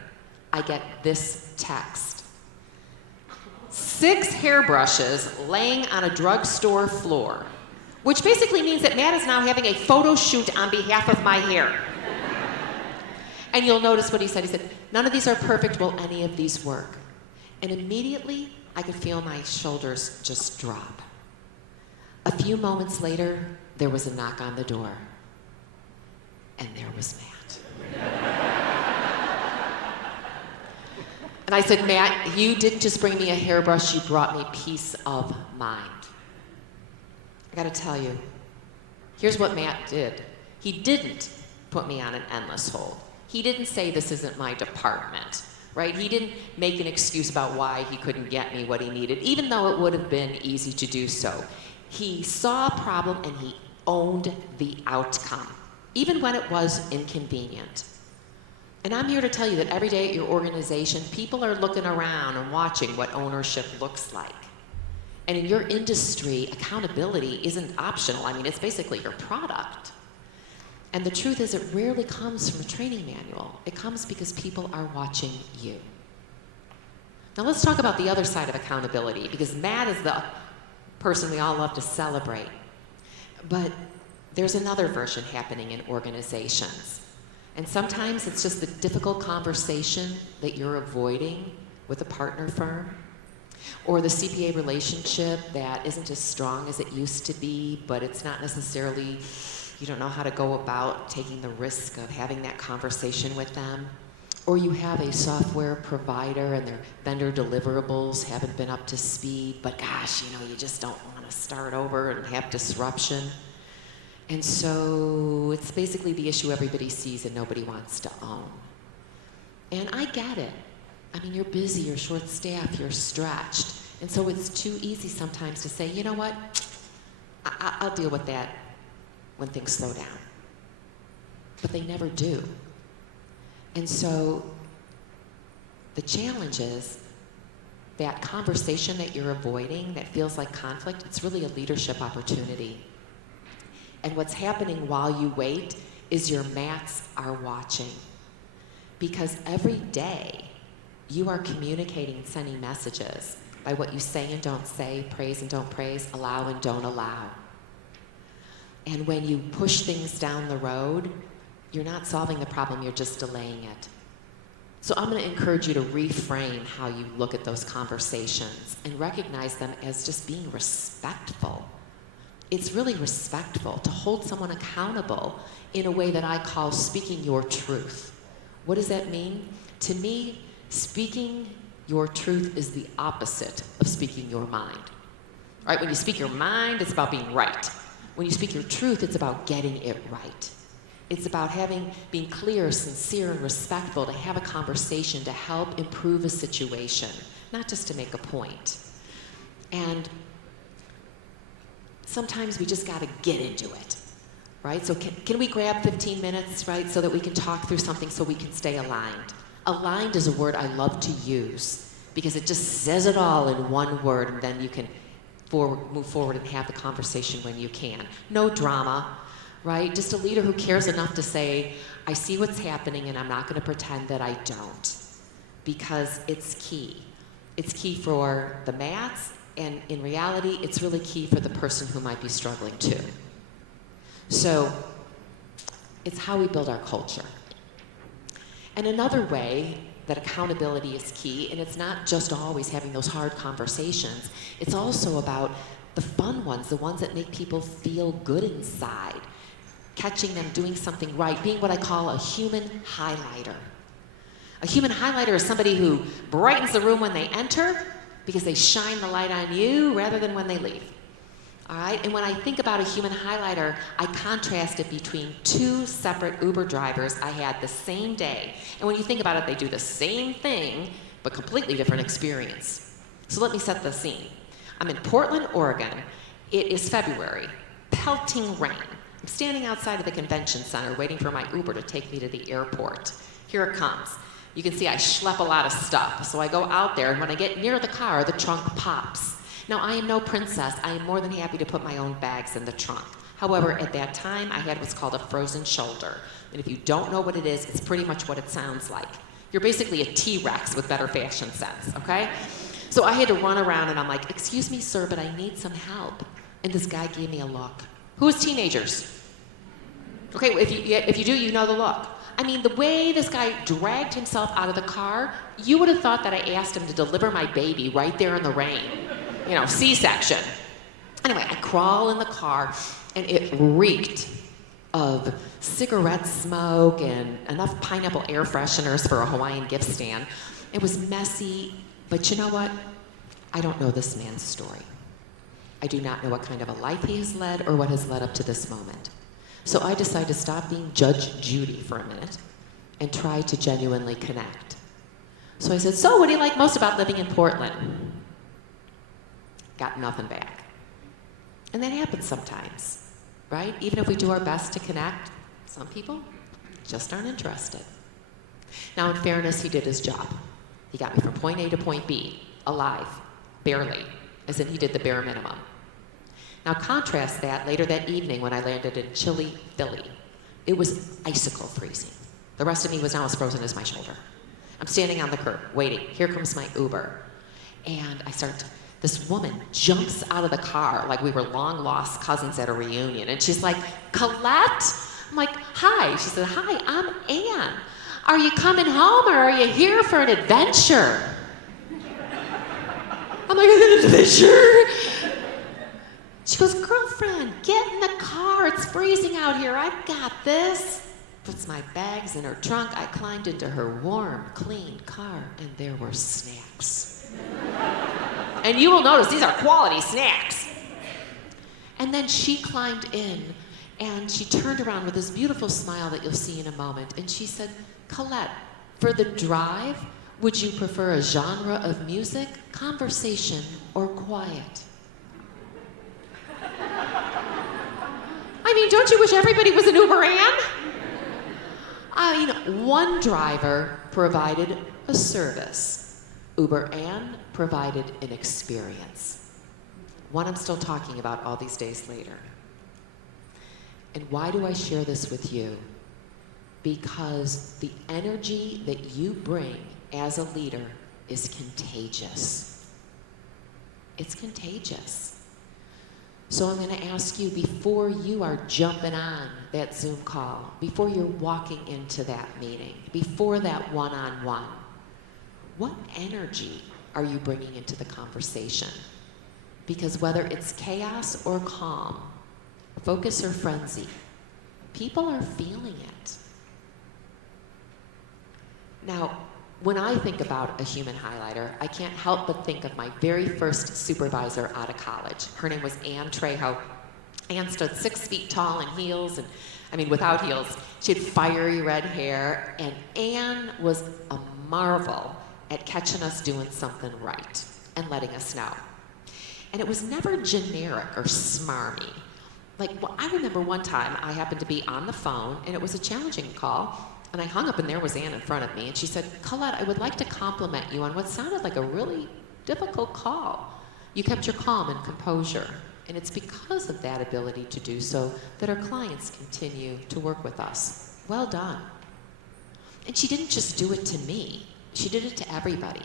I get this text. 6 hairbrushes laying on a drugstore floor, which basically means that Matt is now having a photo shoot on behalf of my hair. And you'll notice what he said. He said, none of these are perfect. Will any of these work? And immediately, I could feel my shoulders just drop. A few moments later, there was a knock on the door. And there was Matt. And I said, Matt, you didn't just bring me a hairbrush, you brought me peace of mind. I gotta tell you, here's what Matt did. He didn't put me on an endless hold. He didn't say this isn't my department. right? He didn't make an excuse about why he couldn't get me what he needed, even though it would have been easy to do so. He saw a problem and he owned the outcome, even when it was inconvenient. And I'm here to tell you that every day at your organization, people are looking around and watching what ownership looks like. And in your industry, accountability isn't optional. I mean, it's basically your product. And the truth is, it rarely comes from a training manual. It comes because people are watching you. Now let's talk about the other side of accountability, because Matt is the person we all love to celebrate. But there's another version happening in organizations. And sometimes it's just the difficult conversation that you're avoiding with a partner firm, or the CPA relationship that isn't as strong as it used to be, but it's not necessarily, you don't know how to go about taking the risk of having that conversation with them. Or you have a software provider and their vendor deliverables haven't been up to speed, but gosh, you just don't want to start over and have disruption. And so it's basically the issue everybody sees and nobody wants to own. And I get it. I mean, you're busy, you're short-staffed, you're stretched. And so it's too easy sometimes to say, you know what, I'll deal with that when things slow down. But they never do. And so the challenge is that conversation that you're avoiding that feels like conflict, it's really a leadership opportunity. And what's happening while you wait is your mats are watching. Because every day you are communicating and sending messages by what you say and don't say, praise and don't praise, allow and don't allow. And when you push things down the road, you're not solving the problem, you're just delaying it. So I'm going to encourage you to reframe how you look at those conversations and recognize them as just being respectful. It's really respectful to hold someone accountable in a way that I call speaking your truth. What does that mean? To me, speaking your truth is the opposite of speaking your mind. Right? When you speak your mind, it's about being right. When you speak your truth, it's about getting it right. It's about being clear, sincere, and respectful to have a conversation to help improve a situation, not just to make a point. And sometimes we just got to get into it, right? So can we grab 15 minutes, right, so that we can talk through something so we can stay aligned? Aligned is a word I love to use because it just says it all in one word, and then you can move forward and have the conversation when you can. No drama, right? Just a leader who cares enough to say, I see what's happening and I'm not going to pretend that I don't, because it's key. It's key for the mats, and in reality, it's really key for the person who might be struggling too. So it's how we build our culture. And another way that accountability is key, and it's not just always having those hard conversations, it's also about the fun ones, the ones that make people feel good inside, catching them doing something right, being what I call a human highlighter. A human highlighter is somebody who brightens the room when they enter because they shine the light on you rather than when they leave. All right? And when I think about a human highlighter, I contrast it between two separate Uber drivers I had the same day. And when you think about it, they do the same thing, but completely different experience. So let me set the scene. I'm in Portland, Oregon. It is February, pelting rain. I'm standing outside of the convention center waiting for my Uber to take me to the airport. Here it comes. You can see I schlep a lot of stuff. So I go out there, and when I get near the car, the trunk pops. Now, I am no princess. I am more than happy to put my own bags in the trunk. However, at that time, I had what's called a frozen shoulder. And if you don't know what it is, it's pretty much what it sounds like. You're basically a T-Rex with better fashion sense, okay? So I had to run around, and I'm like, excuse me, sir, but I need some help. And this guy gave me a look. Who is teenagers? Okay, if you do, you know the look. I mean, the way this guy dragged himself out of the car, you would have thought that I asked him to deliver my baby right there in the rain. You know, C-section. Anyway, I crawl in the car, and it reeked of cigarette smoke and enough pineapple air fresheners for a Hawaiian gift stand. It was messy, but you know what? I don't know this man's story. I do not know what kind of a life he has led or what has led up to this moment. So I decided to stop being Judge Judy for a minute and try to genuinely connect. So I said, so what do you like most about living in Portland? Got nothing back. And that happens sometimes, right? Even if we do our best to connect, some people just aren't interested. Now, in fairness, he did his job. He got me from point A to point B, alive, barely, as in he did the bare minimum. Now contrast that later that evening when I landed in chilly Philly. It was icicle freezing. The rest of me was now as frozen as my shoulder. I'm standing on the curb, waiting. Here comes my Uber. And this woman jumps out of the car like we were long lost cousins at a reunion. And she's like, Colette? I'm like, hi. She said, hi, I'm Ann. Are you coming home or are you here for an adventure? I'm like, an adventure? She goes, girlfriend, get in the car. It's freezing out here. I've got this. Puts my bags in her trunk. I climbed into her warm, clean car, and there were snacks. And you will notice these are quality snacks. And then she climbed in, and she turned around with this beautiful smile that you'll see in a moment, and she said, Colette, for the drive, would you prefer a genre of music, conversation, or quiet? I mean, don't you wish everybody was an Uber Ann? I mean, one driver provided a service. Uber Ann provided an experience. One I'm still talking about all these days later. And why do I share this with you? Because the energy that you bring as a leader is contagious. It's contagious. So I'm going to ask you, before you are jumping on that Zoom call, before you're walking into that meeting, before that one-on-one, what energy are you bringing into the conversation? Because whether it's chaos or calm, focus or frenzy, people are feeling it. Now, when I think about a human highlighter, I can't help but think of my very first supervisor out of college. Her name was Ann Trejo. Ann stood 6 feet tall in heels, and I mean without heels. She had fiery red hair, and Ann was a marvel at catching us doing something right and letting us know. And it was never generic or smarmy. Well, I remember one time I happened to be on the phone, and it was a challenging call. And I hung up, and there was Ann in front of me, and she said, Colette, I would like to compliment you on what sounded like a really difficult call. You kept your calm and composure, and it's because of that ability to do so that our clients continue to work with us. Well done. And she didn't just do it to me. She did it to everybody.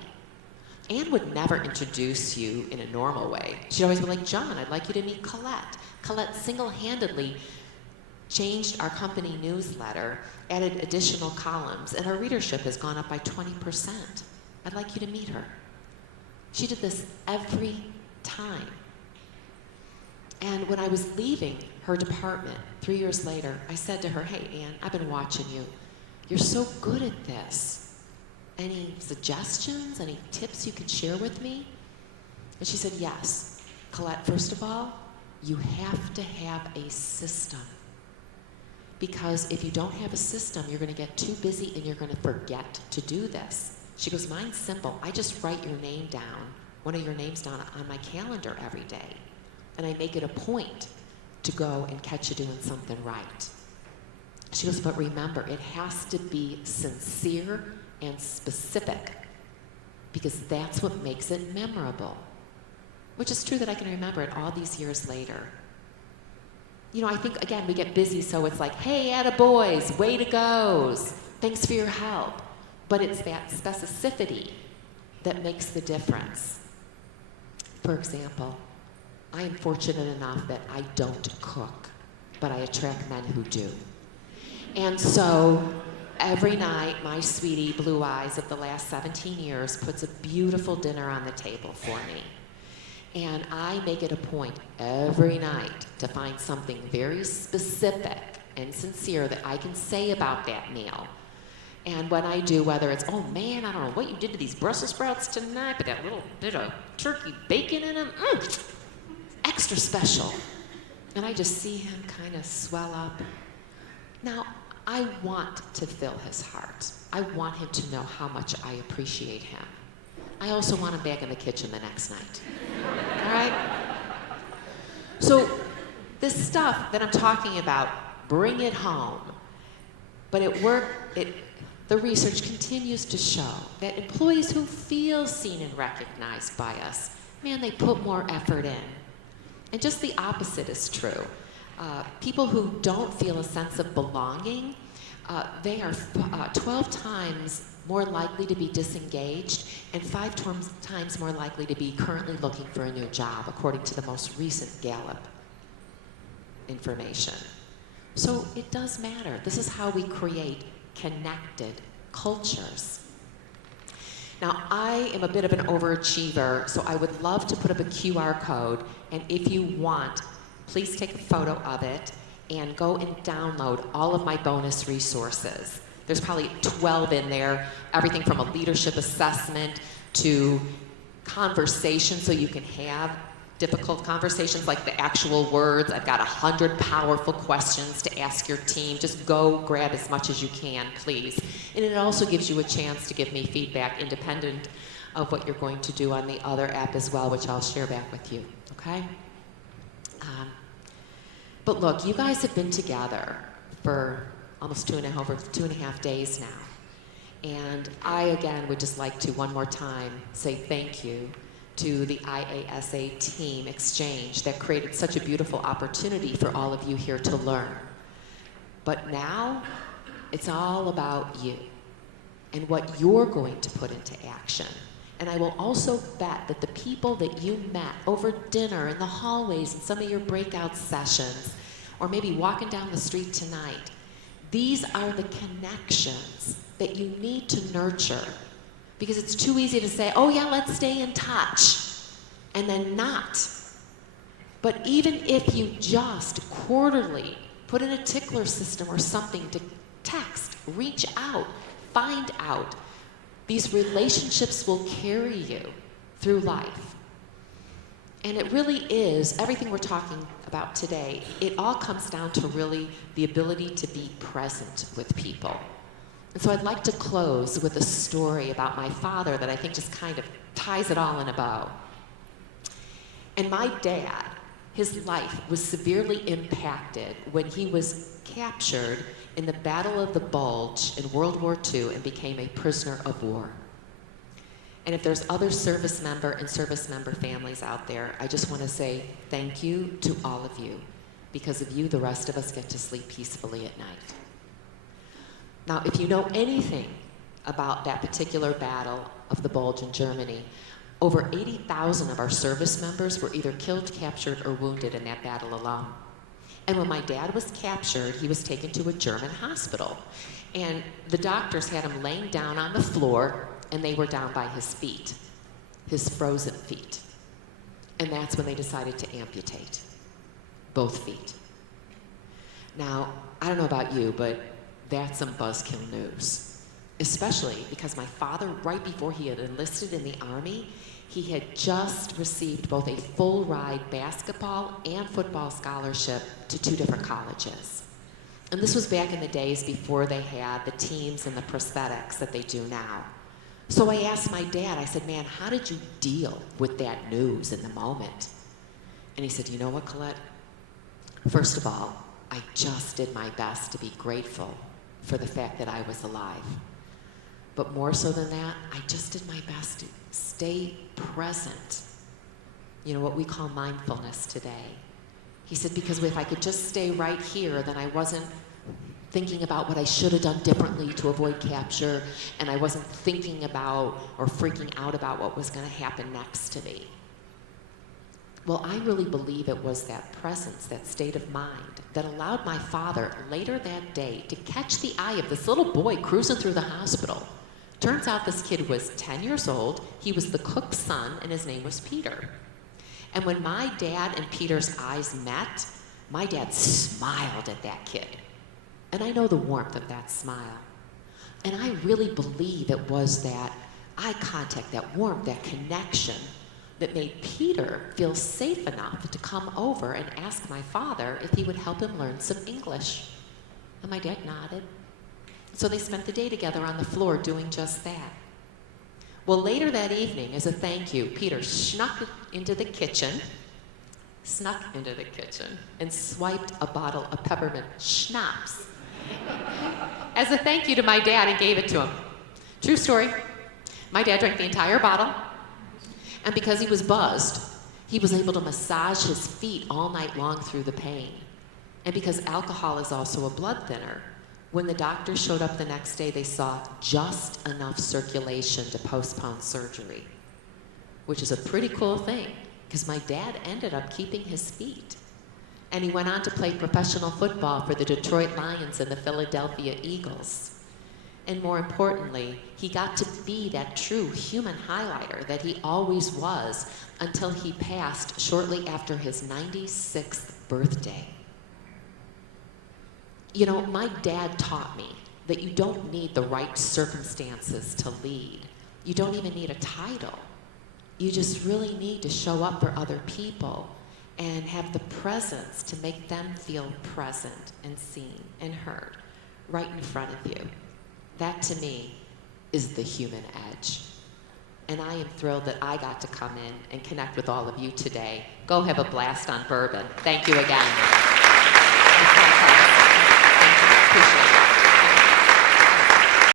Ann would never introduce you in a normal way. She'd always be like, John, I'd like you to meet Colette. Colette single-handedly changed our company newsletter, added additional columns, and our readership has gone up by 20%. I'd like you to meet her. She did this every time. And when I was leaving her department 3 years later, I said to her, hey, Ann, I've been watching you. You're so good at this. Any suggestions, any tips you could share with me? And she said, yes. Colette, first of all, you have to have a system. Because if you don't have a system, you're going to get too busy and you're going to forget to do this. She goes, mine's simple. I just write your name down, one of your names down on my calendar every day. And I make it a point to go and catch you doing something right. She goes, but remember, it has to be sincere and specific, because that's what makes it memorable. Which is true that I can remember it all these years later. You know, I think, again, we get busy, so it's like, hey, attaboys, way to goes, thanks for your help. But it's that specificity that makes the difference. For example, I am fortunate enough that I don't cook, but I attract men who do. And so every night, my sweetie, Blue Eyes, of the last 17 years, puts a beautiful dinner on the table for me. And I make it a point every night to find something very specific and sincere that I can say about that meal. And when I do, whether it's, oh man, I don't know what you did to these Brussels sprouts tonight, but that little bit of turkey bacon in them, extra special. And I just see him kind of swell up. Now, I want to fill his heart. I want him to know how much I appreciate him. I also want him back in the kitchen the next night. All right? So this stuff that I'm talking about, bring it home. But at work, the research continues to show that employees who feel seen and recognized by us, man, they put more effort in. And just the opposite is true. People who don't feel a sense of belonging, they are 12 times more likely to be disengaged and 5 times more likely to be currently looking for a new job, according to the most recent Gallup information. So it does matter. This is how we create connected cultures. Now, I am a bit of an overachiever, so I would love to put up a QR code, and if you want, please take a photo of it and go and download all of my bonus resources. There's probably 12 in there, everything from a leadership assessment to conversation so you can have difficult conversations like the actual words. I've got 100 powerful questions to ask your team. Just go grab as much as you can, please. And it also gives you a chance to give me feedback independent of what you're going to do on the other app as well, which I'll share back with you, okay? But look, you guys have been together for almost over 2.5 days now. And I, again, would just like to, one more time, say thank you to the IASA team exchange that created such a beautiful opportunity for all of you here to learn. But now, it's all about you and what you're going to put into action. And I will also bet that the people that you met over dinner, in the hallways, in some of your breakout sessions, or maybe walking down the street tonight, these are the connections that you need to nurture. Because it's too easy to say, oh yeah, let's stay in touch, and then not. But even if you just quarterly put in a tickler system or something to text, reach out, find out, these relationships will carry you through life. And it really is, everything we're talking about today, it all comes down to really the ability to be present with people. And so I'd like to close with a story about my father that I think just kind of ties it all in a bow. And my dad, his life was severely impacted when he was captured in the Battle of the Bulge in World War II and became a prisoner of war. And if there's other service member and service member families out there, I just want to say thank you to all of you. Because of you, the rest of us get to sleep peacefully at night. Now, if you know anything about that particular battle of the Bulge in Germany, over 80,000 of our service members were either killed, captured, or wounded in that battle alone. And when my dad was captured, he was taken to a German hospital. And the doctors had him laying down on the floor, and they were down by his feet, his frozen feet. And that's when they decided to amputate both feet. Now, I don't know about you, but that's some buzzkill news, especially because my father, right before he had enlisted in the Army, he had just received both a full-ride basketball and football scholarship to 2 different colleges. And this was back in the days before they had the teams and the prosthetics that they do now. So I asked my dad, I said, man, how did you deal with that news in the moment? And he said, you know what, Colette? First of all, I just did my best to be grateful for the fact that I was alive. But more so than that, I just did my best to stay present. You know, what we call mindfulness today. He said, because if I could just stay right here, then I wasn't thinking about what I should have done differently to avoid capture, and I wasn't thinking about or freaking out about what was going to happen next to me. Well, I really believe it was that presence, that state of mind, that allowed my father later that day to catch the eye of this little boy cruising through the hospital. Turns out this kid was 10 years old, he was the cook's son, and his name was Peter. And when my dad and Peter's eyes met, my dad smiled at that kid. And I know the warmth of that smile. And I really believe it was that eye contact, that warmth, that connection that made Peter feel safe enough to come over and ask my father if he would help him learn some English. And my dad nodded, So they spent the day together on the floor doing just that. Well, later that evening, as a thank you, Peter snuck into the kitchen, and swiped a bottle of peppermint schnapps as a thank you to my dad and gave it to him. True story. My dad drank the entire bottle, and because he was buzzed, he was able to massage his feet all night long through the pain. And because alcohol is also a blood thinner, when the doctors showed up the next day, they saw just enough circulation to postpone surgery, which is a pretty cool thing, because my dad ended up keeping his feet. And he went on to play professional football for the Detroit Lions and the Philadelphia Eagles. And more importantly, he got to be that true human highlighter that he always was until he passed shortly after his 96th birthday. You know, my dad taught me that you don't need the right circumstances to lead. You don't even need a title. You just really need to show up for other people and have the presence to make them feel present and seen and heard right in front of you. That, to me, is the human edge. And I am thrilled that I got to come in and connect with all of you today. Go have a blast on bourbon. Thank you again.